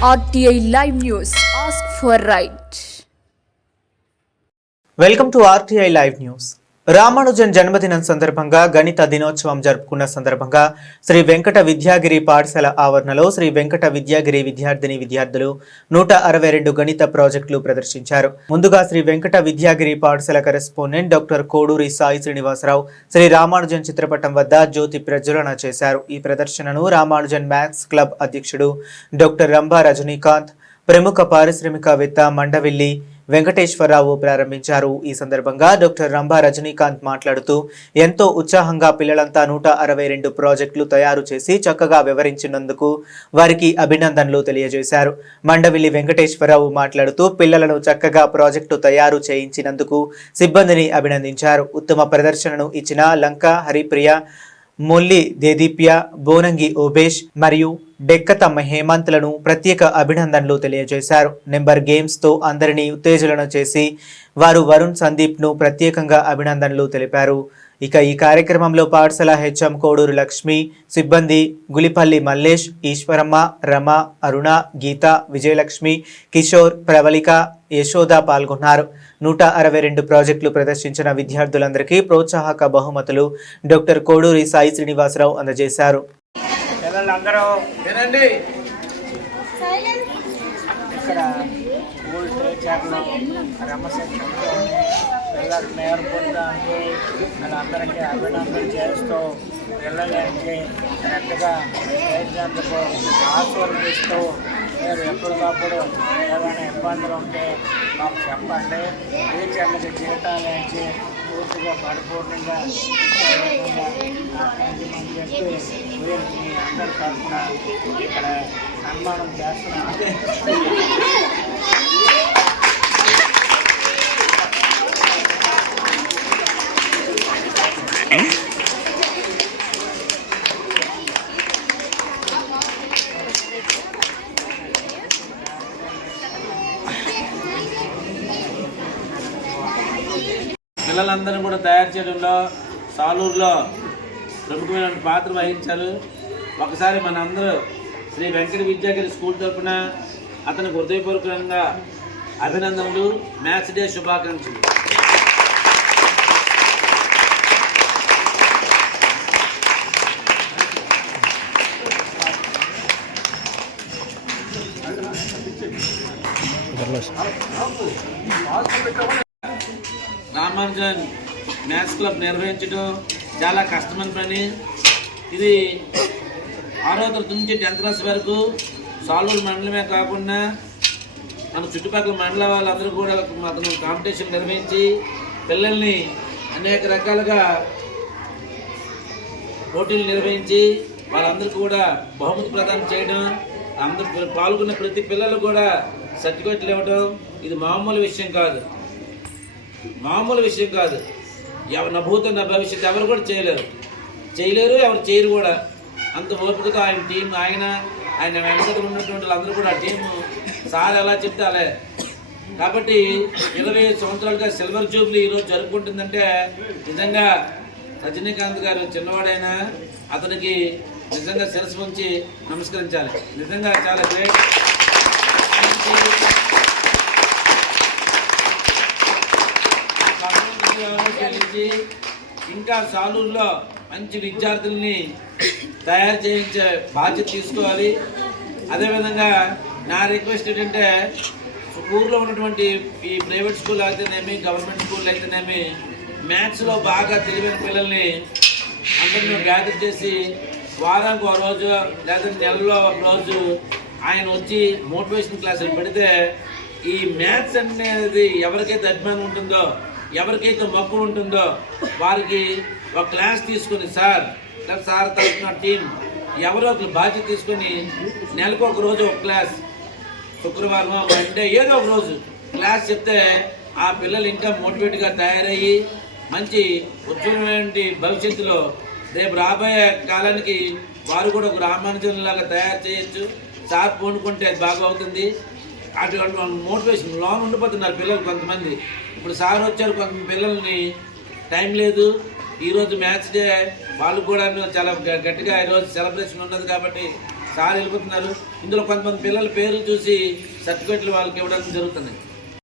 RTI Live News. Ask for right. Welcome to RTI Live News. Ramanujan జన్మదినం సందర్భంగా గణిత దినోత్సవం జరుపుకున్న సందర్భంగా శ్రీ వెంకట విద్యాగిరి పాఠశాల ఆవరణలో శ్రీ వెంకట విద్యాగిరి విద్యార్థులు 162 గణిత ప్రాజెక్టులు ప్రదర్శించారు. ముందుగా శ్రీ వెంకట విద్యాగిరి పాఠశాల కరెస్పాండెంట్ డాక్టర్ కోడూరి సాయి శ్రీనివాసరావు శ్రీ రామానుజన్ చిత్రపటం వద్ద జ్యోతి ప్రజ్వలన చేశారు. ఈ ప్రదర్శనను రామానుజన్ మ్యాథ్స్ క్లబ్ అధ్యక్షుడు డాక్టర్ రంభా రజనీకాంత్, ప్రముఖ పారిశ్రామికవేత్త మండవిల్లి వెంకటేశ్వరరావు ప్రారంభించారు. ఈ సందర్భంగా డాక్టర్ రంభా రజనీకాంత్ మాట్లాడుతూ ఎంతో ఉత్సాహంగా పిల్లలంతా 162 ప్రాజెక్టులు తయారు చేసి చక్కగా వివరించినందుకు వారికి అభినందనలు తెలియజేశారు. మండవిల్లి వెంకటేశ్వరరావు మాట్లాడుతూ పిల్లలను చక్కగా ప్రాజెక్టు తయారు చేయించినందుకు సిబ్బందిని అభినందించారు. ఉత్తమ ప్రదర్శనను ఇచ్చిన లంక హరిప్రియ, మొల్లి దేదీప్య, బోనంగి ఓబేష్ మరియు డెక్కతమ్మ హేమంత్లను ప్రత్యేక అభినందనలు తెలియజేశారు. నెంబర్ గేమ్స్తో అందరినీ ఉత్తేజన చేసి వారు వరుణ్ సందీప్ను ప్రత్యేకంగా అభినందనలు తెలిపారు. ఇక ఈ కార్యక్రమంలో పాఠశాల హెచ్ఎం కోడూరు లక్ష్మి, సిబ్బంది గులిపల్లి మల్లేష్, ఈశ్వరమ్మ, రమ, అరుణ, గీత, విజయలక్ష్మి, కిషోర్, ప్రవళిక, యశోద పాల్గొన్నారు. 162 ప్రాజెక్టులు ప్రదర్శించిన విద్యార్థులందరికీ ప్రోత్సాహక బహుమతులు డాక్టర్ కోడూరి సాయి శ్రీనివాసరావు అందజేశారు. పిల్లలు నేర్పడానికి వాళ్ళందరికీ అభినందన చేస్తూ పిల్లలకి కరెక్ట్గా చేసినందుకు ఆశీర్వదిస్తూ మీరు ఎప్పటికప్పుడు ఏదైనా ఇబ్బందులు ఉంటే మాకు చెప్పండి. టీచర్లకి జీతాలు ఇచ్చి పూర్తిగా పరిపూర్ణంగా చెప్పి మీరు మీ అందరి తరఫున ఇక్కడ సన్మానం చేస్తున్నాను. పిల్లలందరినీ కూడా తయారు చేయడంలో సాలూరులో ప్రముఖమైన పాత్ర వహించారు. ఒకసారి మనందరూ శ్రీ వెంకట విద్యాగిరి స్కూల్ తరఫున అతనికి హృదయపూర్వకంగా అభినందనలు, మ్యాథ్స్ డే శుభాకాంక్షలు. రామానుజన్ మ్యాథ్స్ క్లబ్ నిర్వహించడం చాలా కష్టమైన పని. ఇది 6వ తరగతి నుంచి 10th క్లాస్ వరకు సాలూరు మండలమే కాకుండా మన చుట్టుపక్కల మండల వాళ్ళందరూ కూడా అతను కాంపిటీషన్ నిర్వహించి పిల్లల్ని అనేక రకాలుగా పోటీలు నిర్వహించి వాళ్ళందరికీ కూడా బహుమతి ప్రదానం చేయడం, అందరూ పాల్గొన్న ప్రతి పిల్లలు కూడా సర్టిఫికెట్లు ఇవ్వడం ఇది మామూలు విషయం కాదు. ఎవరు నా భూతం నా భవిష్యత్తు ఎవరు కూడా చేయలేరు, ఎవరు చేయరు కూడా. అంత ఓపికతో ఆయన టీం, ఆయన వెనకతో ఉన్నటువంటి వాళ్ళందరూ కూడా ఆ టీము సార్ ఎలా చెప్తే అలే. కాబట్టి 25 సంవత్సరాలుగా సిల్వర్ జూబ్లీ ఈరోజు జరుపుకుంటుందంటే నిజంగా రజనీకాంత్ గారు చిన్నవాడైనా అతనికి నిజంగా శిరస్సు ఉంచి నమస్కరించాలి. నిజంగా చాలా గ్రేట్. ఇంకా సాలూరులో మంచి విద్యార్థుల్ని తయారు చేయించే బాధ్యత తీసుకోవాలి. అదేవిధంగా నా రిక్వెస్ట్ ఏంటంటే ఊర్లో ఉన్నటువంటి ఈ ప్రైవేట్ స్కూల్ అయితేనేమి, గవర్నమెంట్ స్కూల్ అయితేనేమి మ్యాథ్స్లో బాగా తెలివైన పిల్లల్ని అందరినీ గ్యాదర్ చేసి వారానికి ఒక రోజు లేదా నెలలో ఒక రోజు ఆయన వచ్చి మోటివేషన్ క్లాసులు పెడితే ఈ మ్యాథ్స్ అనేది ఎవరికైతే అభిమానం ఉంటుందో, ఎవరికైతే మక్కువ ఉంటుందో వారికి ఒక క్లాస్ తీసుకొని సార్ తరఫున టీం ఎవరో ఒక బాధ్యత తీసుకొని నెలకు ఒక రోజు ఒక క్లాస్, శుక్రవారం మండే ఏదో ఒక రోజు క్లాస్ చెప్తే ఆ పిల్లలు ఇంకా మోటివేట్గా తయారయ్యి మంచి ఉజ్వలమైన భవిష్యత్తులో రేపు రాబోయే కాలానికి వారు కూడా ఒక రామానుజన్లాగా తయారు చేయొచ్చు. సార్ పూనుకుంటే అది బాగా అవుతుంది. అటువంటి మోటివేషన్ లోన్ ఉండిపోతున్నారు పిల్లలు కొంతమంది. ఇప్పుడు సార్ వచ్చారు, కొంత పిల్లల్ని టైం లేదు, ఈరోజు మ్యాథ్స్ డే వాళ్ళు కూడా చాలా గట్టిగా ఈరోజు సెలబ్రేషన్ ఉన్నది కాబట్టి సార్ వెళ్ళిపోతున్నారు. ఇందులో కొంతమంది పిల్లల పేర్లు చూసి సర్టిఫికెట్లు వాళ్ళకి ఇవ్వడం జరుగుతున్నాయి.